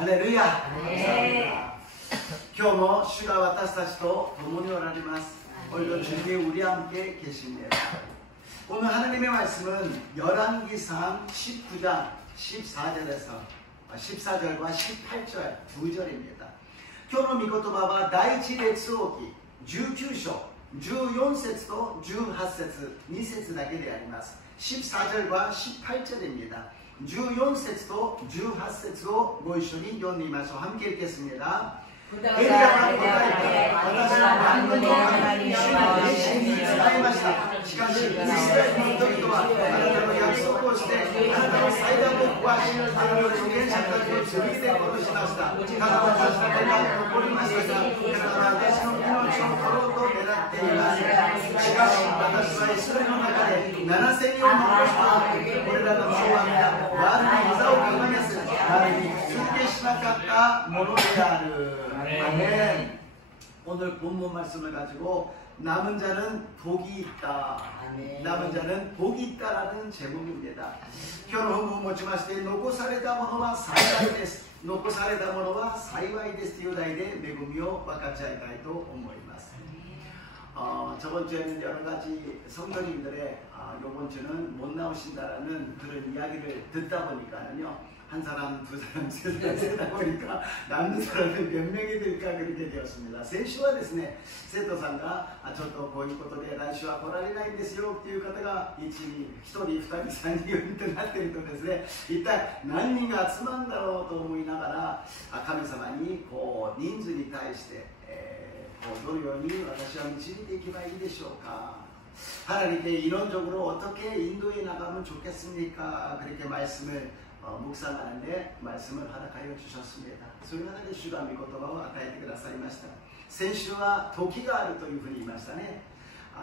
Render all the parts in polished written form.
ハレルヤ。今日も主が私たちと共におられます。오늘도 주님이 우리와 함께 계십니다. 오늘 하나님의 말씀은 열왕기상 19장 14절과 18절 두 절입니다. 今日の御言葉は第一列王記19章14節と18節2節だけであります。14절과 18절입니다. 14節と18節をご一緒に読んでみましょう。함께 읽겠습니다. 에리야가答えて私は万軍の神主の霊神に伝えました。しかしイスラエルの人々はあなたの約束をしてあなたの祭壇を壊しあなたの預言者たちを剣で殺しました。ただ私だけが残りましたが彼らは私の命を取ろうと狙っています。しかし私はイスラエルの中で7000人を残してこれらの長は皆バールに膝をかがめずバールに続けしなかったものである。아멘. 오늘 본문 말씀을 가지고 남은 자는 복이 있다. 남은 자는 복이 있다라는 제목입니다. 今日の本文を持ちまして残されたものは幸いです。残されたものは幸いですという題で恵みを分かち合いたいと思います。 저번 주에는 여러 가지 성도님들의 이번 주는 못 나오신다라는 그런 이야기를 듣다 보니까는요. 한 사람, 두 사람, 세 사람 세다 보니까 남는 사람은 몇 명이 될까 그렇게 되었습니다. 先週はですね、生徒さんがちょっとこういうことで来週は来られないんですよっていう方が1人、2人、3人、4人となっているとですね、一体何人が集まるんだろうと思いながら神様にこう人数に対してどのように私は導いていけばいいでしょうか. 하나님께 이론적으로 어떻게 인도해 나가면 좋겠습니까? 그렇게 말씀을 묵상하는데 말씀을 허락하여 주셨습니다. その中で主が御言葉を与えてくださいました。先週は時があるというふうに言いましたね。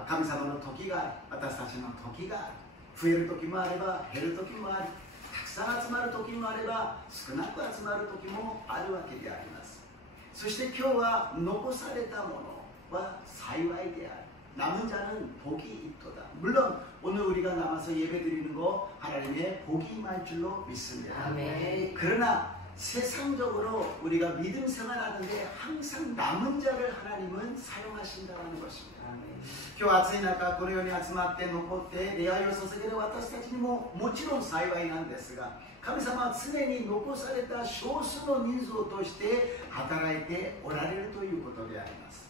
神様の時がある、私たちの時がある。増える時もあれば減る時もあり、たくさん集まる時もあれば少なく集まる時もあるわけであります。そして今日は残されたものは幸いである。 남은 자는 복이 있도다. 물론 오늘 우리가 남아서 예배드리는 거 하나님의 복이 임할 줄로 믿습니다. 아멘. 그러나 세상적으로 우리가 믿음 생활하는데 항상 남은 자를 하나님은 사용하신다는 것입니다. 아멘. 今日暑い中このように集まって残って礼拝を捧げる私たちにももちろん幸いなんですが神様は常に残された少数の人数を通して働いておられるということであります。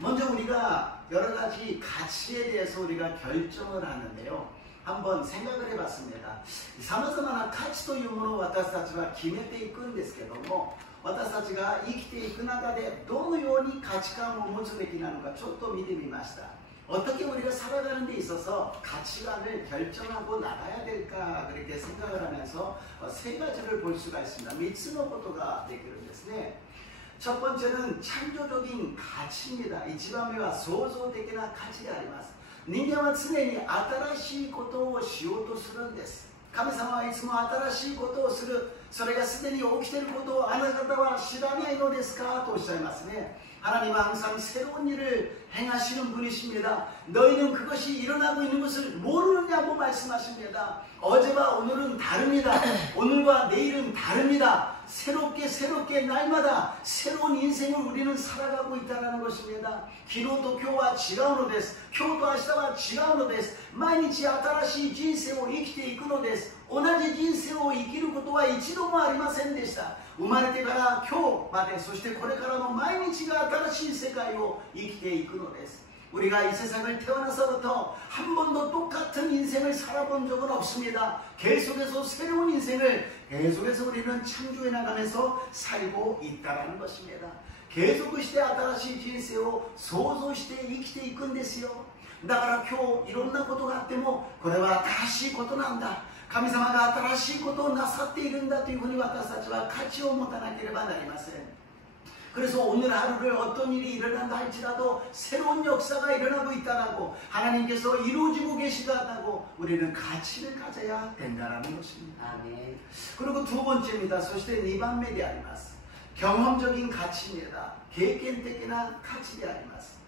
먼저 우리가 여러 가지 가치에 대해서 우리가 결정을 하는데요. 한번 생각을 해봤습니다. 様々な価値というものを私たちは決めていくんですけども私たちが生きていく中でどのように価値観を持つべきなのかちょっと見てみました。 어떻게 우리가 살아가는 데 있어서 가치관을 결정하고 나가야 될까 그렇게 생각을 하면서 세 가지를 볼 수가 있습니다. 3つのことができるんですね。 첫 번째는 창조적인 가치입니다. 一番目は創造的な価値であります。人間は常に新しいことをしようとするんです。神様はいつも新しいことをする。それがすでに起きていることをあなた方は知らないのですかとおっしゃいますね。 하나님은 항상 새로운 일을 행하시는 분이십니다. 너희는 그것이 일어나고 있는 것을 모르느냐고 말씀하십니다. 어제와 오늘은 다릅니다. 오늘과 내일은 다릅니다. 새롭게 날마다 새로운 인생을 우리는 살아가고 있다는 것입니다. 昨日と今日は違うのです。今日と明日は違うのです。毎日新しい人生を生きていくのです。同じ人生を生きることは一度もありませんでした。 生まれてから今日までそしてこれからの毎日が新しい世界を生きていくのです。 우리가 이 세상을 태어나서부터 한 번도 똑같은 인생을 살아본 적은 없습니다. 계속해서 새로운 인생을 계속해서 우리는 창조해 나가면서 살고 있다는 것입니다. 継続して新しい人生を創造して生きていくんですよ。だから今日いろんなことがあってもこれは新しいことなんだ。 神様が新しいことをなさっているんだというふうに私たちは価値を持たなければなりません。 그래서 오늘 하루를 어떤 일이 일어난다 할지라도 새로운 역사가 일어나고 있다라고 하나님께서 이루어지고 계시다고 우리는 가치를 가져야 된다는 것입니다. 아멘. 그리고 두 번째입니다. そして 2番目であります. 경험적인 가치입니다. 経験的な価値であります.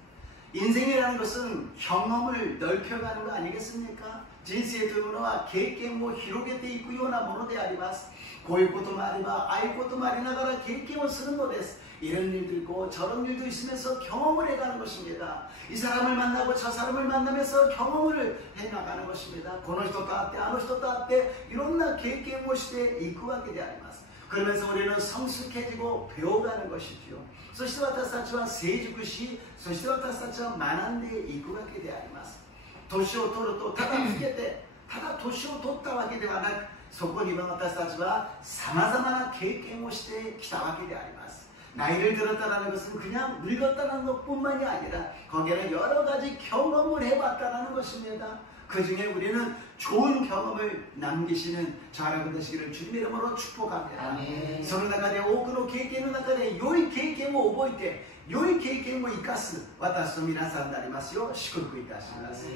인생이라는 것은 경험을 넓혀가는 거 아니겠습니까? 人生というものは経験を広げていくようなものであります。こういうこともあれば、ああいうこともありながら経験をするのです。 이런 일도 있고 저런 일도 있으면서 경험을 해가는 것입니다. 이 사람을 만나고 저 사람을 만나면서 경험을 해나가는 것입니다. この人と会ってあの人と会っていろんな経験をしていくわけであります。 그러면서 우리는 성숙해지고 배워가는 것이지요. そして私たちは成熟し、そして私たちは学んでいくわけであります。年を取るとただ老けて、ただ年を取ったわけではなく、そこには私たちは様々な経験をしてきたわけであります。 나이를 들었다는 것은 그냥 늙었다는 것뿐만이 아니라 거기에는 여러 가지 경험을 해봤다는 것입니다. 그 중에 우리는 좋은 경험을 남기시는 저하나님 되시기를 주님의 이름으로 축복합니다. その中で多くの経験の中で良い経験を覚えて良い経験を生かす私と皆さんになりますよう祝福いたします.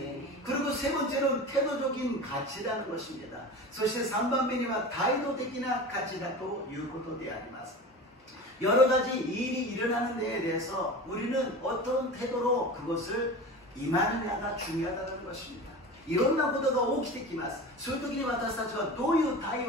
그리고 세 번째는 태도적인 가치라는 것입니다. そして3番目には態度的な価値だということであります. 여러 가지 일이 일어나는 데에 대해서 우리는 어떤 태도로 그것을 임하느냐가 중요하다는 것입니다. いろんなことが起きてきます。そういう時に私たちはどういう態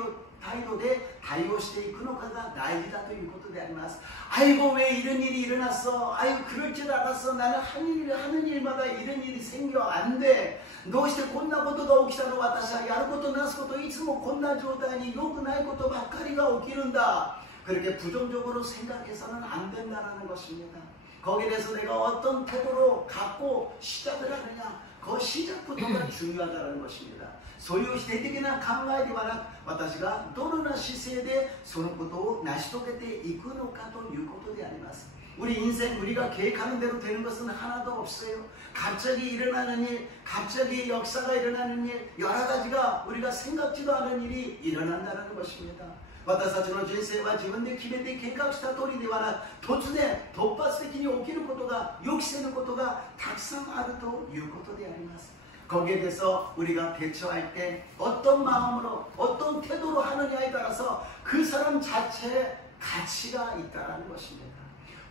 度で対応していくのかが大事だということであります。 아이고 왜 이런 일이 일어났어? 아이고 그럴 줄 알았어. 나는 하는 일마다 이런 일이 생겨 안 돼. どうしてこんなことが起きたの？私はやることなすこといつもこんな状態に良くないことばっかりが起きるんだ. 그렇게 부정적으로 생각해서는 안 된다는 것입니다. 거기에 대해서 내가 어떤 태도로 갖고 시작을 하느냐, 그 시작부터가 중요하다는 것입니다. そういう否定的な考えではなく、私がどのような姿勢でそのことを成し遂げていくのかということであります. 우리 인생 우리가 계획하는 대로 되는 것은 하나도 없어요. 갑자기 일어나는 일, 갑자기 역사가 일어나는 일, 여러 가지가 우리가 생각지도 않은 일이 일어난다는 것입니다. 私たちの人生は自分で決めて計画した通りではなく、突然突発的に起きることが、予期せぬことがたくさんあるということであります. 거기에 대해서 우리가 대처할 때 어떤 마음으로, 어떤 태도로 하느냐에 따라서 그 사람 자체의 가치가 있다는 것입니다.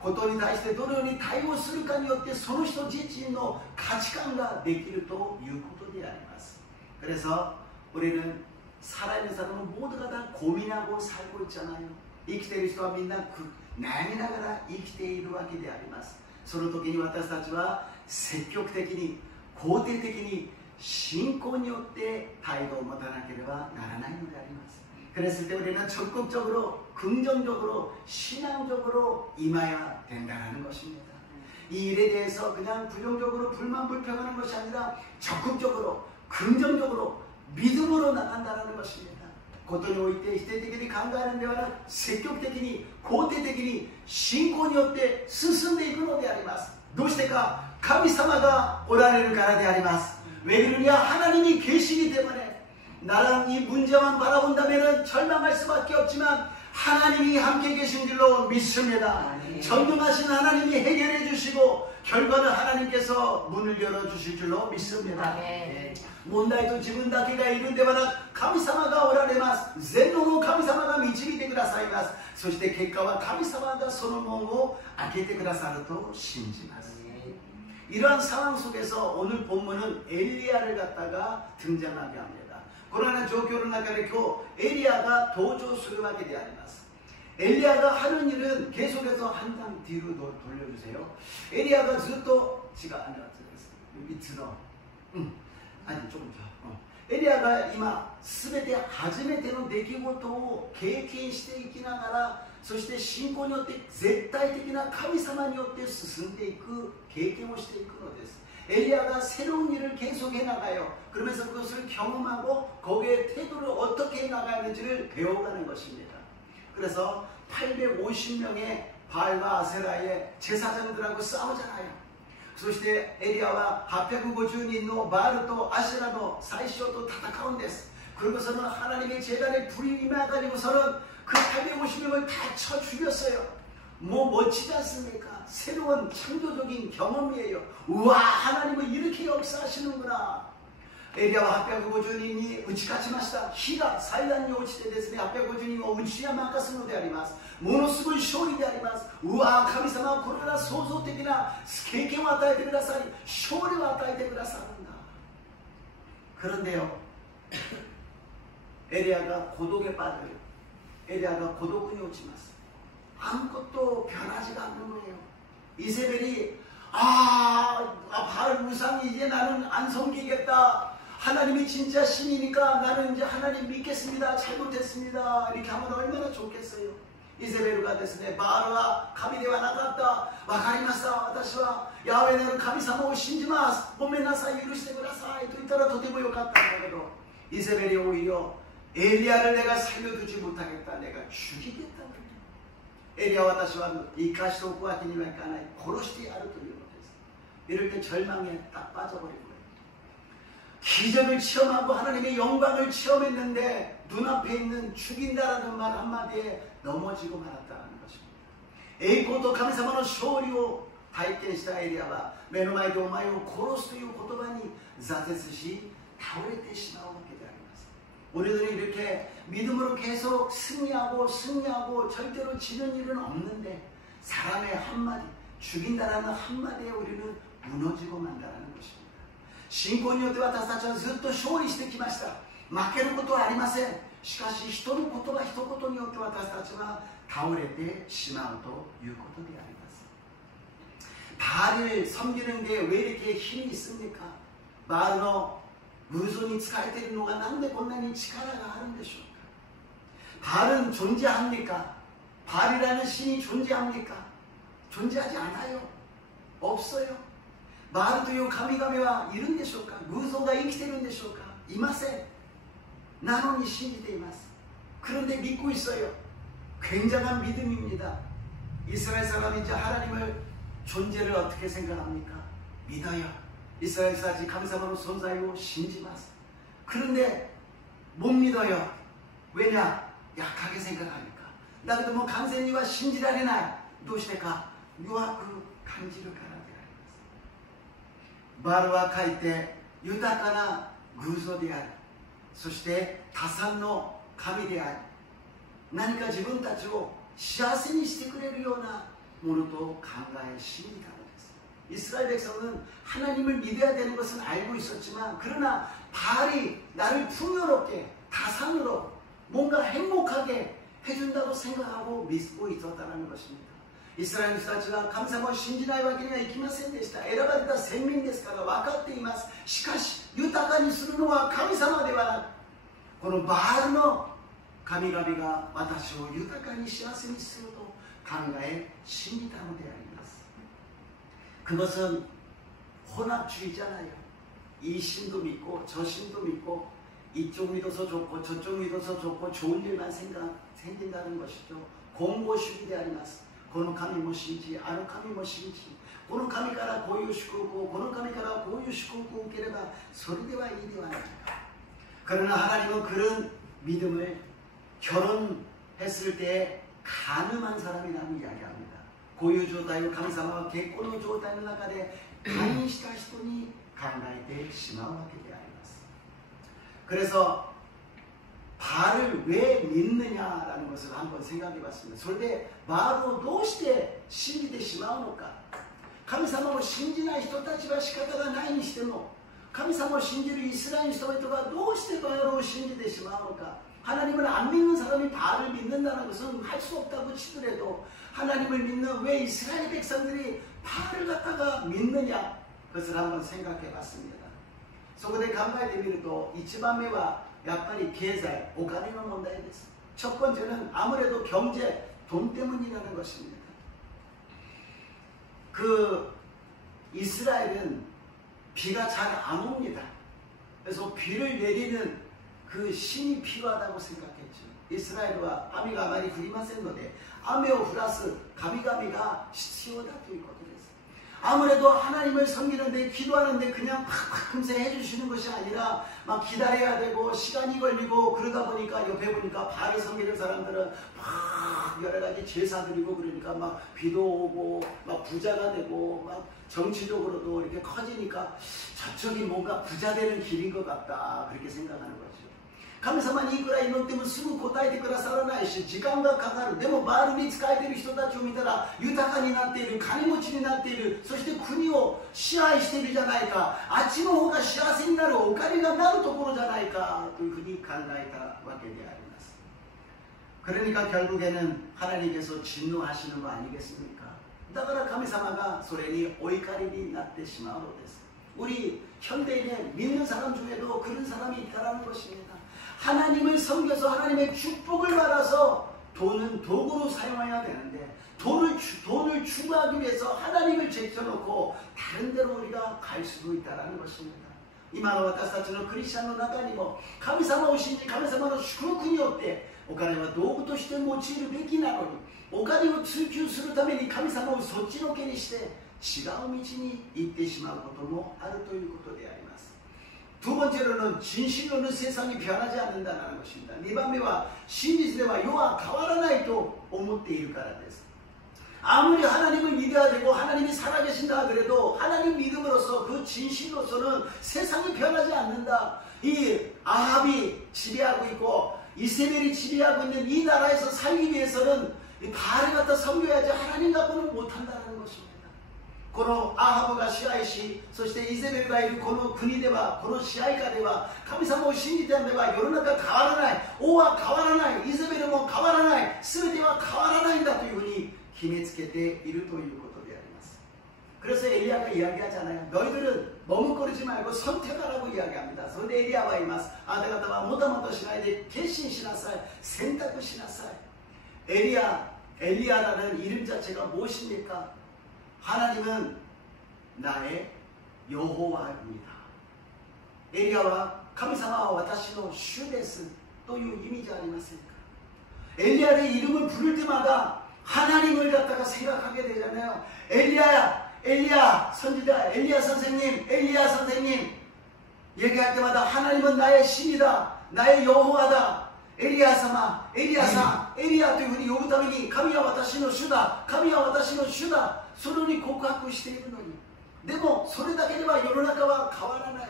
ことに対してどのように対応するかによってその人自身の価値観ができるということであります. 그래서 우리는 살아있는 사람은 모두가 다 고민하고 살고 있잖아요. 生きている人はみんな悩みながら生きているわけであります。その時に私たちは積極的に肯定的に信仰によって態度を持たなければならないのであります. 그랬을 때 우리는 적극적으로 긍정적으로 신앙적으로 임해야 된다는 것입니다. 이 일에 대해서 그냥 부정적으로 불만 불평하는 것이 아니라 적극적으로 긍정적으로 믿음으로 나간다는 것입니다. ことにおいて否定的に考えるのではなく、積極的に肯定的に信仰によって進んでいくのであります。どうしてか、神様がおられるからであります。 왜 그러냐? 하나님이 계시기 때문에. 나랑 이 문제만 바라본다면 절망할 수밖에 없지만 하나님이 함께 계신 줄로 믿습니다. 전능하신 하나님이 해결해 주시고 결과는 하나님께서 문을 열어주실 줄로 믿습니다. 問題と自分だけがいるんではなく、神様がおられます。全能の神様が導いてくださいます。そして結果は神様がその門を開けてくださると信じます. 이러한 상황 속에서 오늘 본문은 엘리야를 갖다가 등장하게 합니다. 그러나 조교를 나가리고 엘리야가 도저 수렴하게 되어야ます. 엘리야가 하는 일은 계속해서 한 장 뒤로 돌려주세요. 엘리야가 ずっと 밑으로 아니 조금 더.エリアが今すべて初めての出来事を経験していきながら、そして信仰によって絶対的な神様によって進んでいく経験をしていくのです. 엘리야가 새로운 일을 계속해 나가요. 그러면서 그것을 경험하고 거기에 태도를 어떻게 나가는지를 배워가는 것입니다. 그래서 850명의 바알과 아세라의 제사장들하고 싸우잖아요. そしてエリアは850人のバールとアシュラの最初と戦うんです. 그러고서는 하나님의 재단에 불이 임해가지고서는 그 850명을 다 쳐 죽였어요. 뭐 멋지지 않습니까? 새로운 창조적인 경험이에요. 우와, 하나님은 이렇게 역사하시는구나. エリアは850人に打ち勝ちました。火が祭壇に落ちてですね、850人を打ち負かすのであります。ものすごい勝利であります。うわー、神様はこれから創造的な経験を与えてくださり、勝利を与えてくださるんだ。 그런데요, 에리야가 고독에 빠져요. 에리야가 고독에 오치마스. 아무것도 변하지가 않는 거예요. 이세벨이 바알 우상이 이제 나는 안 섬기겠다. 하나님이 진짜 신이니까 나는 이제 하나님 믿겠습니다. 잘못했습니다. 이렇게 하면 얼마나 좋겠어요. 이세벨가 됐으네. 바알과 가비데와 나갔다. 와카리마사. 私はヤハウェなる神様を信じます。ごめんなさい。許してください。と言ったらとてもよかったんだけど、 이세벨이 오히려 엘리야를 내가 살려두지 못하겠다. 내가 죽이겠다. 엘리야와 私は生かしておくわけにはいかない。殺してやるというのです。 이럴 때 절망에 딱 빠져버린 거예요. 기적을 체험하고 하나님의 영광을 체험했는데 눈앞에 있는 죽인다라는 말 한마디에 넘어지고 말았다는 것입니다. 栄光と神様の勝利を体験したエリアは目の前でお前を殺すという言葉に挫折し倒れてしまうわけであります。 우리들은 이렇게 믿음으로 계속 승리하고 절대로 지는 일은 없는데 사람의 한마디, 죽인다라는 한마디에 우리는 무너지고 만다라는 것입니다. 信仰によって私たちはずっと勝利してきました。負けることはありません。しかし人の言葉一言によって私たちは倒れてしまうということであります。 바알을 섬기는 게 왜 이렇게 힘이 있습니까? 바알의 무손이 仕えているのがなんでこんなに力があるんでしょうか? 바알은 존재합니까? 바알이라는 신이 존재합니까? 존재하지 않아요. 없어요. 바알という神々はいるんでしょうか? 무소가 生きているんでしょうか? いません。なのに信じています。 그런데 믿고 있어요. 굉장한 믿음입니다. 이스라엘 사람이 이제 하나님을 존재를 어떻게 생각합니까? 믿어요. 이스라엘 사람이 감사하는存在を 信じます. 그런데 못 믿어요. 왜냐? 약하게 생각하니까. 나けども完全には信じられない。どうしてか弱く感じるからであります。バールは書いて豊かな偶像である。そして多産の神である。何か自分たちを幸せにしてくれるようなものと考え信じたのです。 이스라엘 백성은 하나님을 믿어야 되는 것은 알고 있었지만 그러나 바알이 나를 풍요롭게 다산으로 뭔가 행복하게 해준다고 생각하고 믿고 있었다는 것입니다. 이스라엘 人たちは神様を信じないわけにはいきませんでした。選ばれた先民ですから分かっています。しかし豊かにするのは神様ではなくこのバールの神々が私を豊かに幸せにすると考え信じたのであります。 그것은 혼합주의잖아요. 이 신도 믿고 저 신도 믿고 이쪽 믿어서 좋고 저쪽 믿어서 좋고 좋은 일만 생긴다는 것이죠. 공고주의であります。この神も信じ、あの神も信じ、この神からこういう祝福を、この神からこういう祝福を受ければそれではいいではないか。 그러나 하나님은 그런 믿음을 결혼했을 때 가늠한 사람이라는 이야기합니다. 고유状態を神様は結婚の状態の中で勧誘した人に考えてしまうわけであります。 그래서 바알을 왜 믿느냐라는 것을 한번 생각해 봤습니다. それでバールをどうして信じてしまうのか。神様を信じない人たちは仕方がないにしても神様を信じるイスラエル人々がどうしてバールを信じてしまうのか。 하나님을 안 믿는 사람이 바알을 믿는다는 것은 할 수 없다고 치더라도 하나님을 믿는 왜 이스라엘 백성들이 바알을 갖다가 믿느냐 그것을 한번 생각해 봤습니다. そこで考えてみると一番目はやっぱり経済、お金の問題です。 첫 번째는 아무래도 경제, 돈 때문이라는 것입니다. 그 이스라엘은 비가 잘 안 옵니다. 그래서 비를 내리는 그 신이 필요하다고 생각했죠. 이스라엘과 아미가 많이降りませんので雨を降らす神々が必要だということです。 아무래도 하나님을 섬기는데 기도하는데 그냥 팍팍 금세 해주시는 것이 아니라 막 기다려야 되고 시간이 걸리고 그러다 보니까 옆에 보니까 바알 섬기는 사람들은 막 여러 가지 제사 드리고 그러니까 막 비도 오고 막 부자가 되고 막 정치적으로도 이렇게 커지니까 저쪽이 뭔가 부자 되는 길인 것 같다 그렇게 생각하는 거죠. 神様にいくら祈ってもすぐ答えてくださらないし時間がかかる。でも周りに仕えている人たちを見たら豊かになっている、金持ちになっている、そして国を支配しているじゃないか、あっちの方が幸せになる、お金がなるところじゃないかというふうに考えたわけであります。 그러니까 결국에는 하나님께서 진노하시는 거 아니겠습니까? だから神様がそれにお怒りになってしまうのです。 우리 현대인의 믿는 사람 중에도 그런 사람이 있다는 것입니다. 하나님을 섬겨서 하나님의 축복을 받아서 돈은 도구로 사용해야 되는데 돈을 추구하기 위해서 하나님을 제쳐놓고 다른 데로 우리가 갈 수도 있다는 것입니다. 今の私たちのクリスチャンの中にも神様を信じ神様の祝福によってお金は道具として用いるべきなのにお金を追求するために神様をそっちのけにして違う道に行ってしまうこともあるということであります。 두 번째로는 진실로는 세상이 변하지 않는다는 것입니다. 2番目は真実では世は変わらないと思っているからです。 아무리 하나님을 믿어야 되고 하나님이 살아계신다 하더라도 하나님 믿음으로써 그 진실로서는 세상이 변하지 않는다. 이 아합이 지배하고 있고 이세벨이 지배하고 있는 이 나라에서 살기 위해서는 이 바알을 갖다 섬겨야지 하나님 갖고는 못한다는 것입니다. このアハブが支配し、そしてイゼベルがいるこの国では、この支配下では、神様を信じているのでは世の中変わらない、王は変わらない、イゼベルも変わらない、全ては変わらないんだというふうに決めつけているということであります。 그래서 엘리야가 이야기하잖아요. 너희들은 머뭇거리지 말고 선택하라고 이야기합니다. 그런데 엘리야가 이마스, 아내가다가 못하면 시나이데 개신 시나사이, 선택 시나사이. 엘리야라는 이름 자체가 무엇입니까? 하나님은 나의 여호와입니다. 엘리야와神様は私の主ですという意味じゃありませんか? 엘리야의 이름을 부를 때마다 하나님을 갖다가 생각하게 되잖아요. 엘리야 선지자, 엘리야 선생님, 엘리야 선생님 얘기할 때마다 하나님은 나의 신이다, 나의 여호와다. 엘리야사마, 엘리야사, 엘리야 というふうに呼ぶために神は私の主だ、神は私の主だ、それに告白しているのに、でもそれだけでは世の中は変わらない。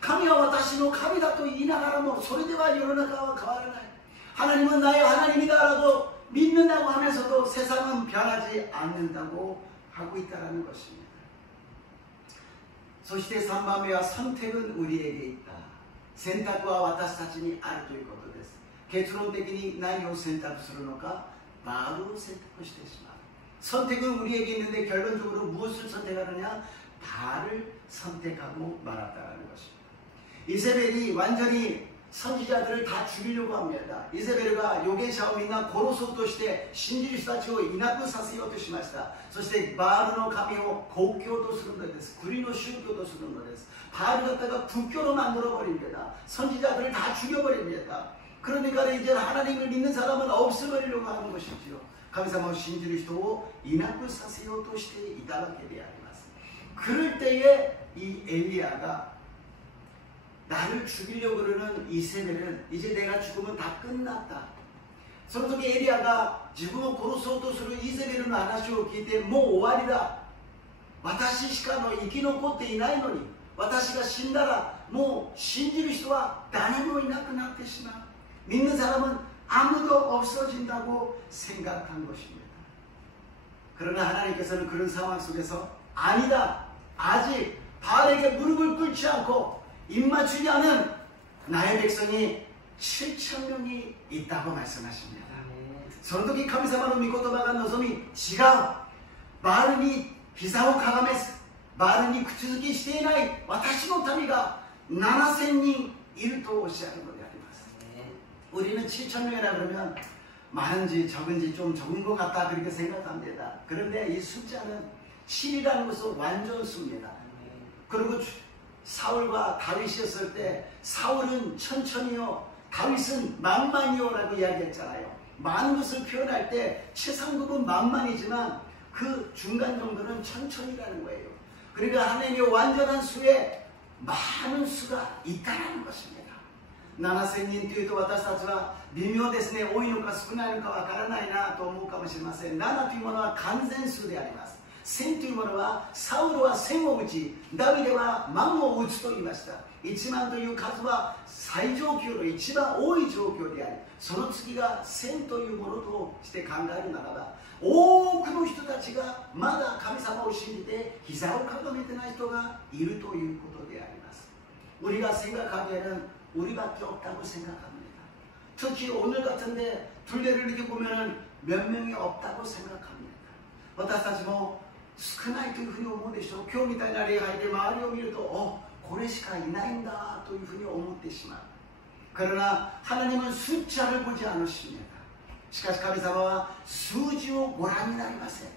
神は私の神だと言いながらもそれでは世の中は変わらない。 하나님은 나의 하나님이다라고 믿는다고 하면서도 세상은 변하지 않는다고 하고 있다는 것입니다. そして3番目は 선택은 우리에게 있다. 選択は私たちにあるということです。 결론적으로何を選択するのか 바알을 선택してしまう. 선택은 우리에게 있는데 결론적으로 무엇을 선택하느냐? 바알을 선택하고 말았다는 것입니다. 이세벨이 완전히 선지자들을 다 죽이려고 합니다. 이세벨가 요게샤오미나 고로소として信じる人たちをいなくさせようとしました。そしてバールの神を国教とするのです。国の宗教とするのです。바알을 갖다가 국교로 만들어 버립니다. 선지자들을 다 죽여버립니다. 그러니까 이제 하나님을 믿는 사람은 없애버리려고 하는 것이지요. 神様を信じる人をいなくさせようとしていたわけであります。 그럴 때에 이 엘리야가 나를 죽이려고 그러는 이세벨은 이제 내가 죽으면 다 끝났다. その時エリアが自分を殺そうとするイゼベルの話を聞いてもう終わりだ。私しか生き残っていないのに私が死んだらもう信じる人は誰もいなくなってしまう. 믿는 사람은 아무도 없어진다고 생각한 것입니다. 그러나 하나님께서는 그런 상황 속에서 아니다. 아직 바알에게 무릎을 꿇지 않고 입 맞추지 않은 나의 백성이 7,000명이 있다고 말씀하십니다. その時神様の御言葉が望み違う。バールに膝をかがめずバールに口づきしていない私の民が 7,000人いるとおっしゃるのであります。 우리는 7,000명이라 그러면 많은지 적은지 좀 적은 것 같다 그렇게 생각합니다. 그런데 이 숫자는 7이라는 것은 완전수입니다. 그리고 사울과 다윗이었을 때 사울은 천천히요 다윗은 만만이요라고 이야기했잖아요. 많은 것을 표현할 때 최상급은 만만이지만 그 중간 정도는 천천히라는 거예요. 그러니까 하나님의 완전한 수에 많은 수가 있다는 것입니다. 7000人というと私たちは微妙ですね、多いのか少ないのかわからないなと思うかもしれません。7というものは完全数であります。1000というものはサウルは1000を打ち、ダビデは万を打つと言いました。1万という数は最上級の一番多い状況であり、その次が1000というものとして考えるならば、多くの人たちがまだ神様を信じて膝をかがめてない人がいるということであります。 우리가 생각하기에는 우리밖에 없다고 생각합니다. 특히 오늘 같은데 둘레를 이렇게 보면은 몇 명이 없다고 생각합니다. 私たちも少ないというふうに思うでしょう。今日みたいな礼拝で周りを見ると、これしかいないんだというふうに思ってしまう。 그러나 하나님은 숫자를 보지 않으십니다. しかし神様は数字をご覧になりません。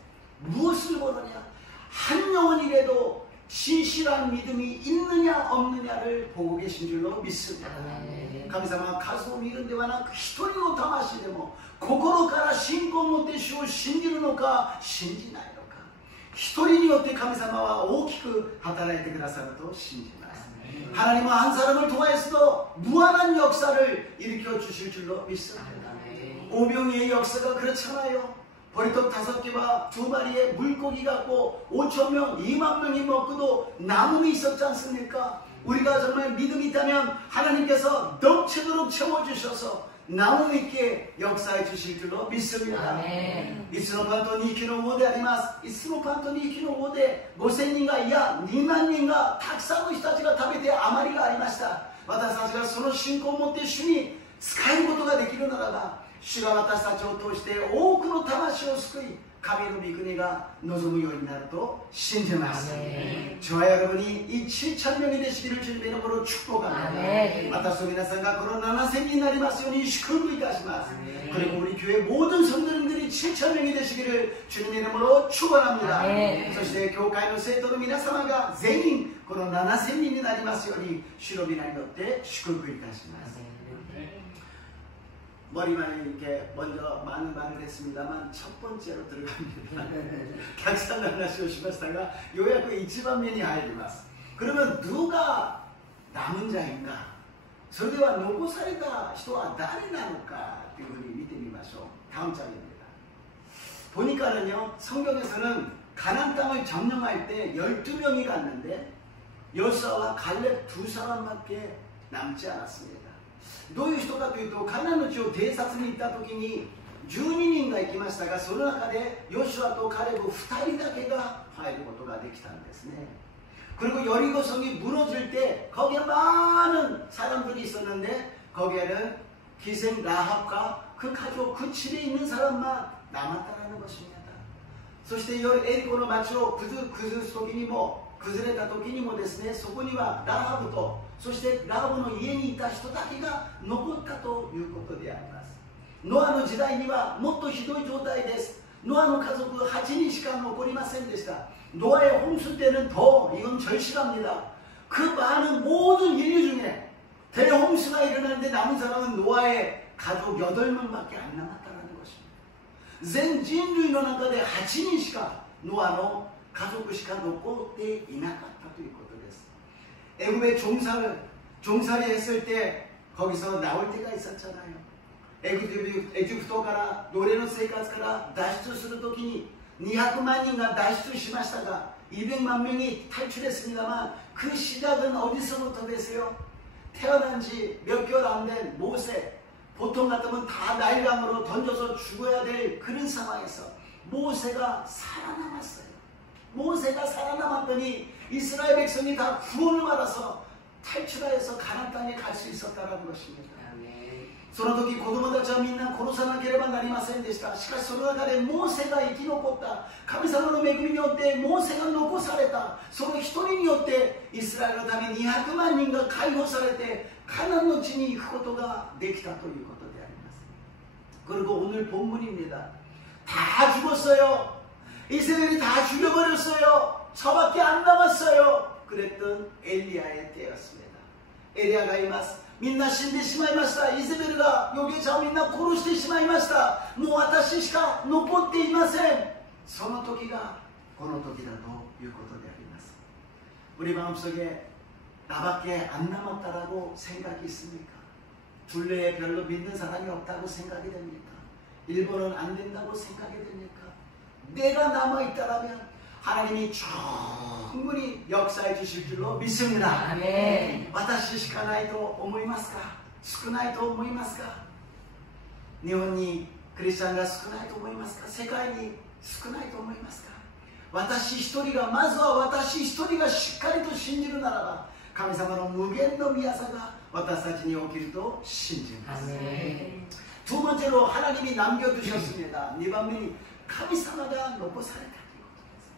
무엇을 보느냐? 한 영혼이라도 진실한 믿음이 있느냐 없느냐를 보고 계신 줄로 믿습니다. 神様は数を見るんではなく、一人の魂でも心から信仰を持って主を信じるのか信じないのか、一人によって神様は大きく働いてくださると信じます。 하나님은 한 사람을 통하여서도 무한한 역사를 일으켜 주실 줄로 믿습니다. 오병이의 역사가 그렇잖아요. 보리떡 5개와 2마리의 물고기 갖고 5,000명, 20,000명이 먹고도 남음이 있었지 않습니까? 우리가 정말 믿음이 있다면 하나님께서 넘치도록 채워주셔서 남음 있게 역사해 주실 줄로 믿습니다. いつのパンと2キロ5であります。いつのパンと2キロ5で5000人がいや2万人がたくさんの人たちが食べて余りがありました。私たちがその信仰を持って主に使えることができるならば、主が私たちを通して多くの魂を救い、神の御国が望むようになると信じます。 저와 여러분이 이 7,000명이 되시기를 주님의 이름으로 축복합니다. 마타소 미나상가 그런 7000になりますように祝福いたします。 그리고 우리 교회 모든 성도님들이 7,000명이 되시기를 주님의 이름으로 축원합니다. そして教会の生徒の皆様が全員この 7000人になりますように主の皆によって祝福いたします。 머리만 이렇게 먼저 많은 말을 했습니다만 첫 번째로 들어갑니다. 닭산 하나씩 오시마스다가 요약그 이치반면이 하이리마스. 그러면 누가 남은 자인가? それでは残された人は誰なのかというふうに見てみましょう。 다음 장입니다. 보니까는요, 성경에서는 가나안 땅을 점령할 때 12명이 갔는데 여호수아와 갈렙 2사람밖에 남지 않았습니다. どういう人かというと、カナンの地を偵察に行った時に12人が行きましたが、その中でヨシュアとカレブ2人だけが入ることができたんですね。 그리고 여리고성이 무너질 때 거기에 많은 사람들이 있었는데 거기에는 기생 라합과 그 가족, 그 집에 있는 사람만 남았다는 것입니다. そしてエリコの町を崩す時にも、崩れた時にもですね、そこにはラハブと、そしてラハブの家にいた人だけが残ったということであります。ノアの時代にはもっとひどい状態です。ノアの家族8人しか残りませんでした。 노아의 홍수 때는 더 이건 절실합니다. 그 많은 모든 인류 중에 대홍수가 일어나는데 남은 사람은 노아의 가족 8명밖에 안 남았다는 것입니다. 전 인류의中で8人しかノアの家族しか残っていなかったということです。 애굽에 종살이 했을 때 거기서 나올 때가 있었잖아요. 에집트から奴隷の生活から脱出するときに 200만 명이脱出しましたが 200만 명이 탈출했습니다만 그 시작은 어디서부터 됐어요? 태어난 지 몇 개월 안 된 모세, 보통 같으면 다 나일강으로 던져서 죽어야 될 그런 상황에서 모세가 살아남았어요. 모세가 살아남았더니 이스라엘 백성이 다 구원을 받아서 탈출하여서 가나안 땅에 갈 수 있었다는 것입니다. その時子供たちはみんな殺さなければなりませんでした。しかしその中でモーセが生き残った。神様の恵みによってモーセが残された。その一人によってイスラエルのために200万人が解放されてカナンの地に行くことができたということであります。 그리고 오늘 본문입니다. 다 죽었어요. 이스라엘이 다 죽여버렸어요. 저밖에 안 남았어요. 그랬던 엘리야의 때였습니다. 엘리야가 이마스 みんな死んでしまいました。イゼベルが預言者をみんな殺してしまいました。もう私しか残っていません。その時がこの時だということであります。 우리 마음속에 나밖에 안 남았다라고 생각이 있습니까? 둘레에 별로 믿는 사람이 없다고 생각이 됩니까? 일본은 안 된다고 생각이 됩니까? 내가 남아있다라면 하나님이 충분히 역사해 주실 줄로 믿습니다. 아멘. 私しかないと思いますか？少ないと思いますか？日本にクリスチャンが少ないと思いますか？世界に少ないと思いますか？私一人が、まずは私一人がしっかりと信じるならば、神様の無限の御業が私たちに起きると信じます。 두 번째로 하나님이 남겨두셨습니다. 2번目に 神様が残された。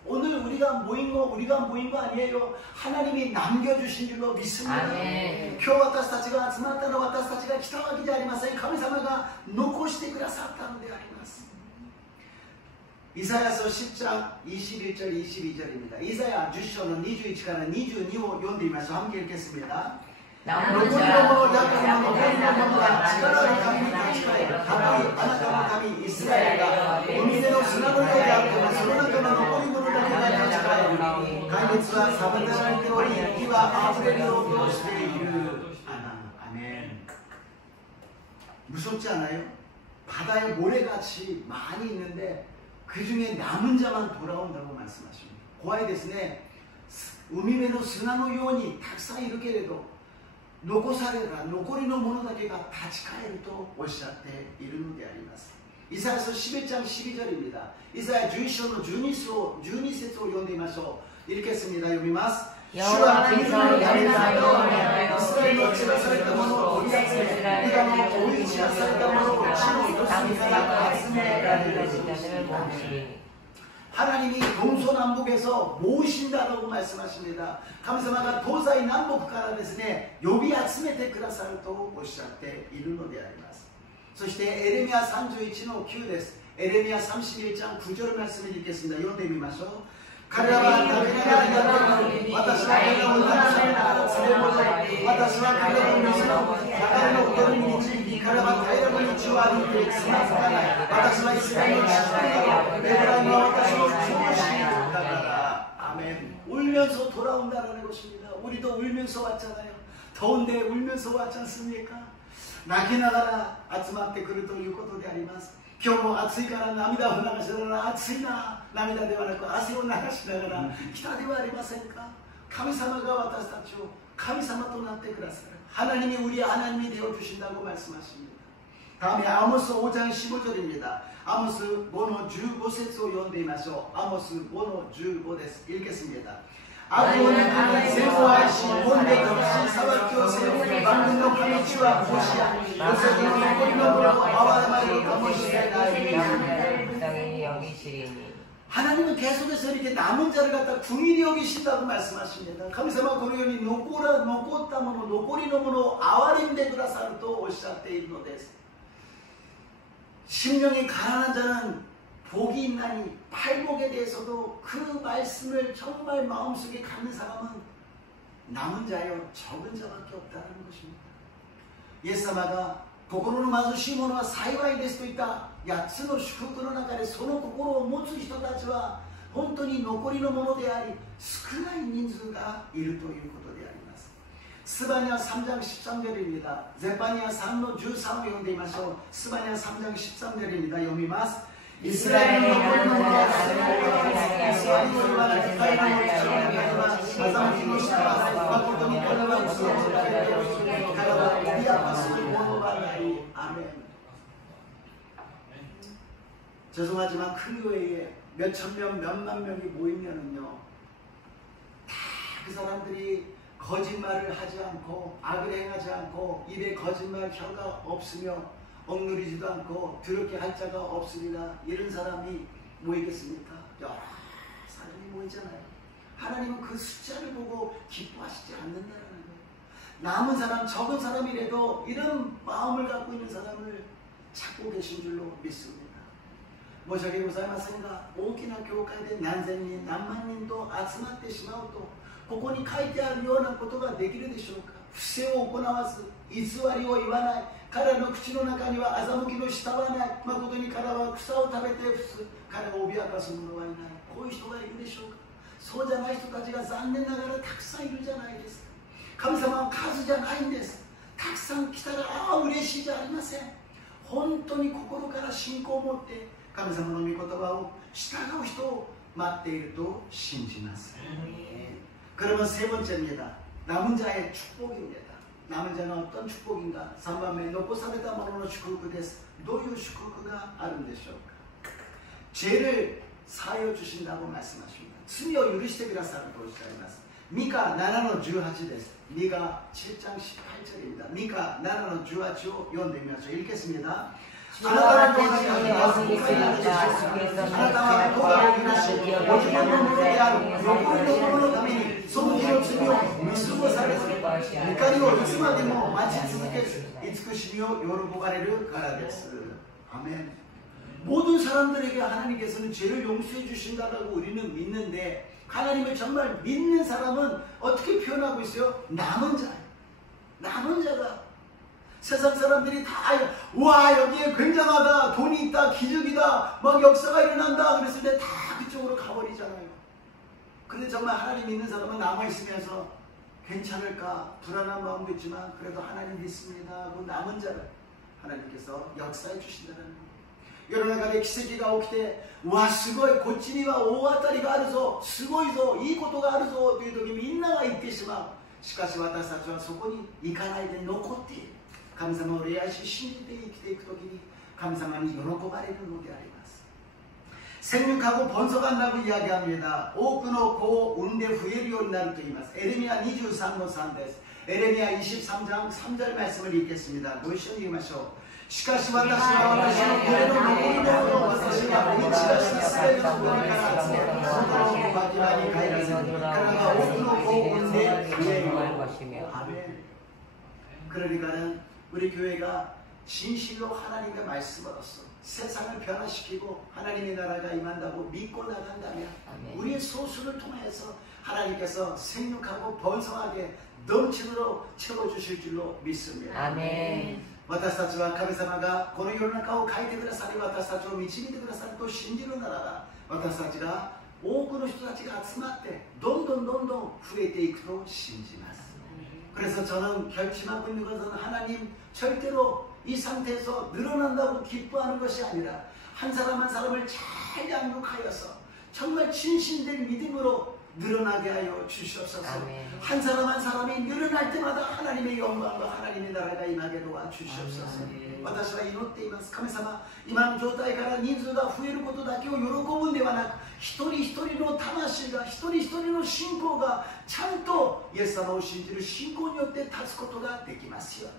오늘 우리가 모인 거 아니에요. 하나님이 남겨주신 줄로 믿습니다. 今日私たちが集まったのは私たちが来たわけじゃありません。神様が残してくださったのであります。 이사야서 10장 21절 22절입니다. 이사야 10장은 21から 22を読んでみましょう. 함께 읽겠습니다. 残りの者、ヤコブの残りの者が力の神に立ち返る。高いあなたの神イスラエルが海辺の砂のようであっても、その中の残り者だけが立ち返る。壊滅は妨げられており、火は溢れるようとしている。아멘. 무섭지 않아요? 바다에 모래같이 많이 있는데 그 중에 남은 자만 돌아온다고 말씀하십니다. 怖いですね。海辺の砂のようにたくさんいるけれど、残された残りの者だけが立ち返るとおっしゃっているのであります。イサヤ書11장 12절입니다. 이사야 11장の12節を読んでみましょう. 읽겠습니다. 読みます. 주와 그들을 달리하여 이스라엘로 지나사했던者を取り集めユダの追い散らされた者を地の四隅から集められる. 하나님이 동서남북에서 모으신다라고 말씀하십니다. 神様が東西南北からですね、呼び集めてくださるとおっしゃっているのであります。そしてエレミヤ31の9です。エレミヤ31장 9절 말씀을 읽겠습니다. 読んでみましょう。彼らは食べながらやってくる。私は彼らを流されながら連れ戻り、私は彼らを水の流れのほとりに導き、彼らは平らな道を歩いてつまずかない。私はイスラエルの父だろう。エブライムは私の長子だから。아멘. 울면서 돌아온다라는 것입니다. 우리도 울면서 왔잖아요. 더운데 울면서 왔지 않습니까? 泣きながら集まってくるということであります。今日も暑いから涙を流しながら、暑いな、涙ではなく汗を流しながら来たではありませんか。神様が私たちを神様となってくださる。 하나님이 우리 하나님이 되어주신다고 말씀하십니다. 다음에 아모스 5장 15절입니다. 아모스 5の 15節を読んでみましょう. 아모스 5の 15です. 읽겠습니다. 악을 행하는 세모하시 본래 격시 사박교 세모 만군의神主はもしや요새도残りの者を憐れまかもしれない。 하나님은 계속해서 이렇게 남은 자를 갖다 궁일이 여기신다고 말씀하십니다. 神様このように残ったもの、残りのものを憐れんでくださるとおっしゃっているのです。 심령이 가난한 자는 복이 있나니, 팔복에 대해서도 그 말씀을 정말 마음속에 갖는 사람은 남은 자여 적은 자밖에 없다는 것입니다. イエス様が心の貧しい者は幸いですといった8つの祝福の中で、その心を持つ人たちは本当に残りのものであり、少ない人数がいるということであります。 스바냐 3장 13절입니다. 제바냐 3の 13を読んでみましょう. 스바냐 3장 13절입니다. 読みます. 이스라엘의残りの者はそれを守り、イスラエルの生まれた彼らの口の中には欺きの舌が誠に彼らは嘘をつかれており、彼らは脅かすものがない。아멘. 죄송하지만 큰 교회에 몇천 명, 몇만 명이 모이면은요, 다 그 사람들이 거짓말을 하지 않고 악을 행하지 않고 입에 거짓말 혀가 없으며 억누르지도 않고 더럽게 할 자가 없습니다. 이런 사람이 모이겠습니까? 여러 사람이 모이잖아요. 하나님은 그 숫자를 보고 기뻐하시지 않는다는 거예요. 남은 사람, 적은 사람이라도 이런 마음을 갖고 있는 사람을 찾고 계신 줄로 믿습니다. 申し訳ございませんが、大きな教会で何千人何万人と集まってしまうと、ここに書いてあるようなことができるでしょうか。不正を行わず、偽りを言わない、彼らの口の中には欺きの舌はない、誠に彼らは草を食べて伏す、彼を脅かす者はいない。こういう人がいるでしょうか。そうじゃない人たちが残念ながらたくさんいるじゃないですか。神様は数じゃないんです。たくさん来たら嬉しいじゃありません。本当に心から信仰を持って神様の御言葉を従う人を待っていると信じます。그러면 세 번째입니다. 남은 자의 축복입니다. 남은 자는 어떤 축복인가? 3番目 残された者の祝福です。どういう祝福があるんでしょうか。 죄를 사하여 주신다고 말씀하십니다. 罪を許してくださるとおっしゃいます。 미가 7-18 です。 미가 7장 18절입니다. 미가 7-18を読んでみましょう。 읽겠습니다. あなたはどうなりますか。あなたはどうなりますか。ご自分のものである残りの者のためにその日の罪を見過ごされず、怒りをいつまでも待ち続けず、慈しみを喜ばれるからです。아멘. 모든 사람들에게 하나님께서는 죄를 용서해 주신다고 우리는 믿는데, 하나님을 정말 믿는 사람은 어떻게 표현하고 있어요? 남은 자예요. 남은 자다. 세상 사람들이 다 와 여기에 굉장하다, 돈이 있다, 기적이다, 막 역사가 일어난다 그랬을 때 다 그쪽으로 가버리잖아요. 근데 정말 하나님 믿는 사람은 남아있으면서 괜찮을까 불안한 마음도 있지만 그래도 하나님 믿습니다 하고 남은 자를 하나님께서 역사해 주신다는 거예요. 世の中で奇跡が起きて、わすごいこっちには大当たりがあるぞ、すごいぞ、いいことがあるぞという時みんなが言ってしまう。しかし私たちはそこに行かないで残っている。神様を礼拝し信じて生きていく時に神様に喜ばれるのであります。 생육하고 번성한다고 이야기합니다. 多くの子を産んで増えるようになると言います。 에레미야 23-3 です。 에레미야 23장 3절 말씀을 읽겠습니다. ご一緒に言いましょう。 しかし私は私の群れの残りの私が満ち出した全ての国から集め、その牧場に帰らせ、彼が多くの子を産んで増える。아멘. 그러니까는 우리 교회가 진실로 하나님의 말씀으로써 세상을 변화시키고 하나님의 나라가 임한다고 믿고 나간다면 우리의 소수를 통해서 하나님께서 생육하고 번성하게 넘치도록 채워주실 줄로 믿습니다. 아멘. 私たちは神様がこの世の中を変えてくださり、私たちを導いてくださると信じるならば、私たちが多くの人たちが集まってどんどん増えていくと信じます。 그래서 저는 결심하고 있는 것은 하나님 절대로 이 상태에서 늘어난다고 기뻐하는 것이 아니라 한 사람 한 사람을 잘 양육하여서 정말 진실된 믿음으로 늘어나게 하여 주시옵소서. 아멘. 한 사람 한 사람이 늘어날 때마다 하나님의 영광과 하나님의 나라가 임하게 도와 주시옵소서. 私は祈っています。神様、今の状態から人数が増えることだけを喜ぶんではなく、一人一人の魂が、一人一人の信仰がちゃんとイエス様を信じる信仰によって立つことができますよう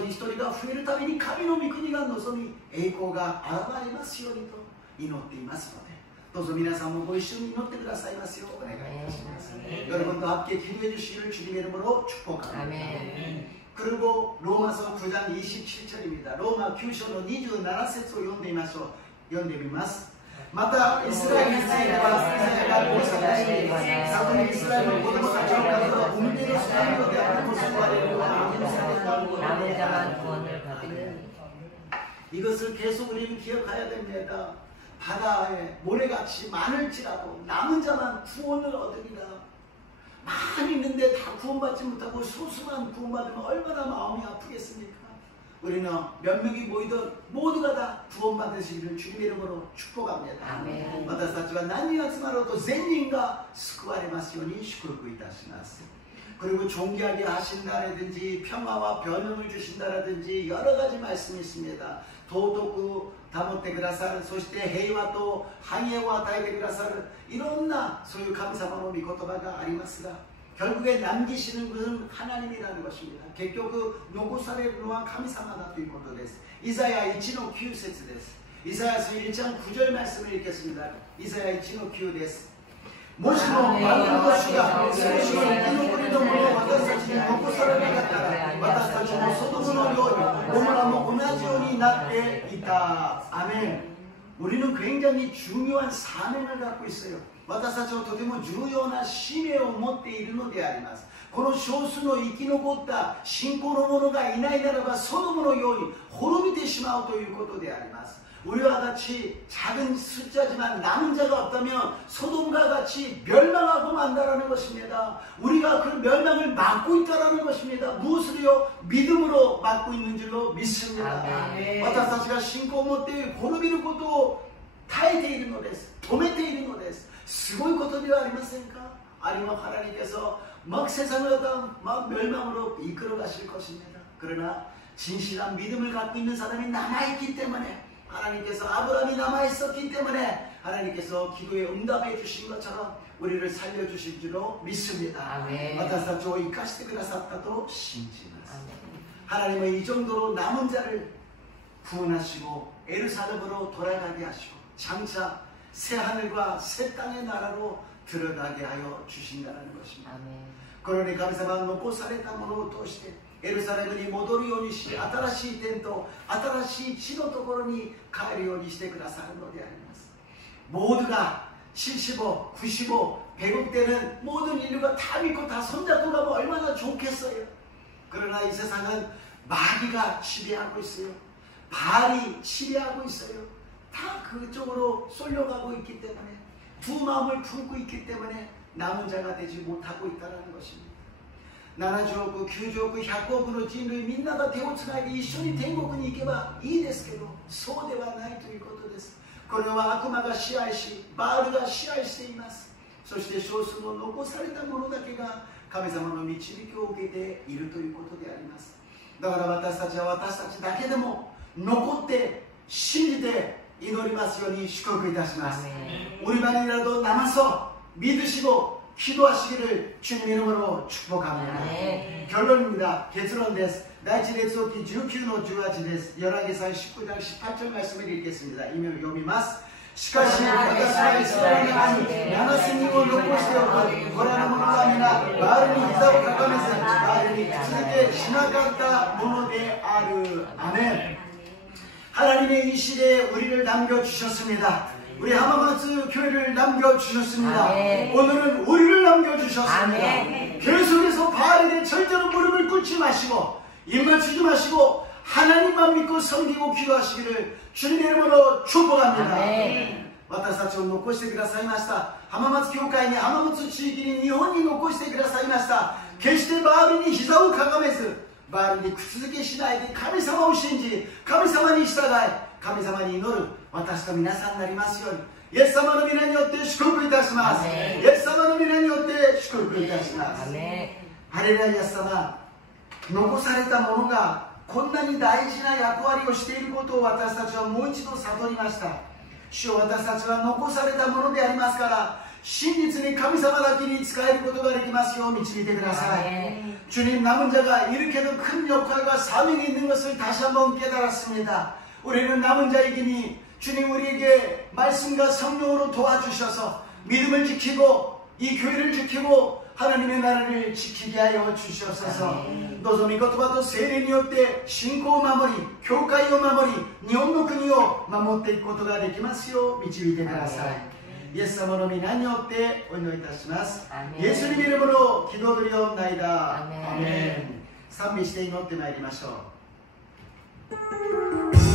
に。一人一人が増えるために神の御国が望み、栄光が現れますようにと祈っていますので、どうぞ皆さんもご一緒に祈ってくださいますようお願いいたします。여러분도 함께 기도해 주시기를 주님의 이름으로 축복합니다. 그리고 로마서 9장 27절입니다. 로마 9장 27節を読んでみましょう。読んでみます。またイスラエルについてはイザヤがこう探しています。里にイスラエルの子供たちの数は海辺の砂のであると救われるのは許されたものである。 이것을 계속 우리는 기억해야 됩니다. 바다에 모래같이 많을지라도 남은 자만 구원을 얻으리라. 많이 있는데 다 구원받지 못하고 소수만 구원받으면 얼마나 마음이 아프겠습니까? 우리는 몇 명이 모이든 모두가 다 구원받으시기를 주님의 이름으로 축복합니다. 아멘. 私たちは何人集まろうと全人が救われますように祝福いたします. 그리고 존귀하게 하신다라든지 평화와 변형을 주신다라든지 여러 가지 말씀이 있습니다. 도덕 담을てくださる、そして平和と繁栄を与えてくださる、いろんなそういう神様の御言葉がありますが、 결국에 남기시는 것은 하나님이라는 것입니다. 결국残されるのは神様だということです. 이사야 1の9節です. 이사야서 1장 9절 말씀을 읽겠습니다. 이사야 1の9です. もしも万の主が少しの生き残りのものを私たちに残されなかったら、私たちもソドムのようにゴモラも同じようになっていた. 아멘. 우리는 굉장히 중요한 사명을 갖고 있어요. 私たちはとても重要な使命を持っているのであります。この少数の生き残った信仰の者がいないならばソドムのように滅びててしまうということであります。 우리와 같이 작은 숫자지만 남은 자가 없다면 소돔과 같이 멸망하고 만다라는 것입니다. 우리가 그 멸망을 막고 있다라는 것입니다. 무엇으로요? 믿음으로 막고 있는 줄로 믿습니다. 私たちが信仰を持って滅びることを耐えているのです。止めているのです。すごいことではありませんか? 아니면 하나님께서 막 세상을 막 멸망으로 이끌어 가실 것입니다. 그러나 진실한 믿음을 갖고 있는 사람이 남아있기 때문에 하나님께서 아브라함이 남아있었기 때문에 하나님께서 기도에 응답해 주신 것처럼 우리를 살려주실 줄로 믿습니다. 私たちを生かしてくださったと信じます. 하나님은 이 정도로 남은 자를 구원하시고 예루살렘으로 돌아가게 하시고 장차 새 하늘과 새 땅의 나라로 들어가게 하여 주신다는 것입니다. この神様が残されたものを通してエルサレムに戻るようにし、新しい天と新しい地のところに帰るようにしてくださるのであります. 모두가 75, 95, 100억 되는 모든 인류가 다 믿고 다 손잡고 가면 얼마나 좋겠어요. 그러나 이 세상은 마귀가 지배하고 있어요. 바알이 지배하고 있어요. 다 그쪽으로 쏠려가고 있기 때문에 두 마음을 품고 있기 때문에 남은 자가 되지 못하고 있다는 것입니다. 70億、90億、100億の人類みんなが手をつないで一緒に天国に行けばいいですけど、そうではないということです。これは悪魔が支配し、バールが支配しています。そして少数の残された者だけが神様の導きを受けているということであります。だから私たちは私たちだけでも残って信じて祈りますように祝福いたします。 우리만이라도 남아서 믿으시고 기도하시기를 주님 이름으로 축복합니다. 결론입니다. 결론です. 第一列王記19の18です. 열왕기상 19장 18절 말씀을 읽겠습니다. 이면読みます. しかし私はイスラエルの民7000人を残しておくこれらの者は皆バールに膝をかがめずバールに続けしなかったものである. 아멘. 하나님의 이 시대에 우리를 남겨주셨습니다. 우리 하마마츠 교회를 남겨주셨습니다. 오늘은 우리를 남겨주셨습니다. 계속해서 바알에 대해 절대로 무릎을 꿇지 마시고 입 맞추지 마시고 하나님만 믿고 섬기고 기도하시기를 주님의 이름으로 축복합니다. 私たちを残してくださいました。浜松教会に浜松地域に日本に残してくださいました。決してバールに膝をかがめずバールに口づけしないで神様を信じ神様に従い神様に祈る私と皆さんになりますようにイエス様の皆によって祝福いたします。イエス様の皆によって祝福いたします。ハレルヤイエス様、残されたものがこんなに大事な役割をしていることを私たちはもう一度悟りました。主よ、私たちは残されたものでありますから真実に神様だけに仕えることができますよう導いてください。 주님, 남은 자가 이렇게도 큰 역할과 사명이 있는 것을 다시 한번 깨달았습니다. 우리는 남은 자이기니 주님 우리에게 말씀과 성령으로 도와주셔서 믿음을 지키고 이 교회를 지키고 하나님의 나라를 지키게 하여 주시옵소서. どうぞ御言葉と聖霊によって信仰を守り教会を守り日本の国を守っていくことができますよう導いてください。 イエス様の皆によってお祈りいたします。イエスに이름으로 기도드리옵나이다. 아멘. 賛美して祈ってまいりましょう。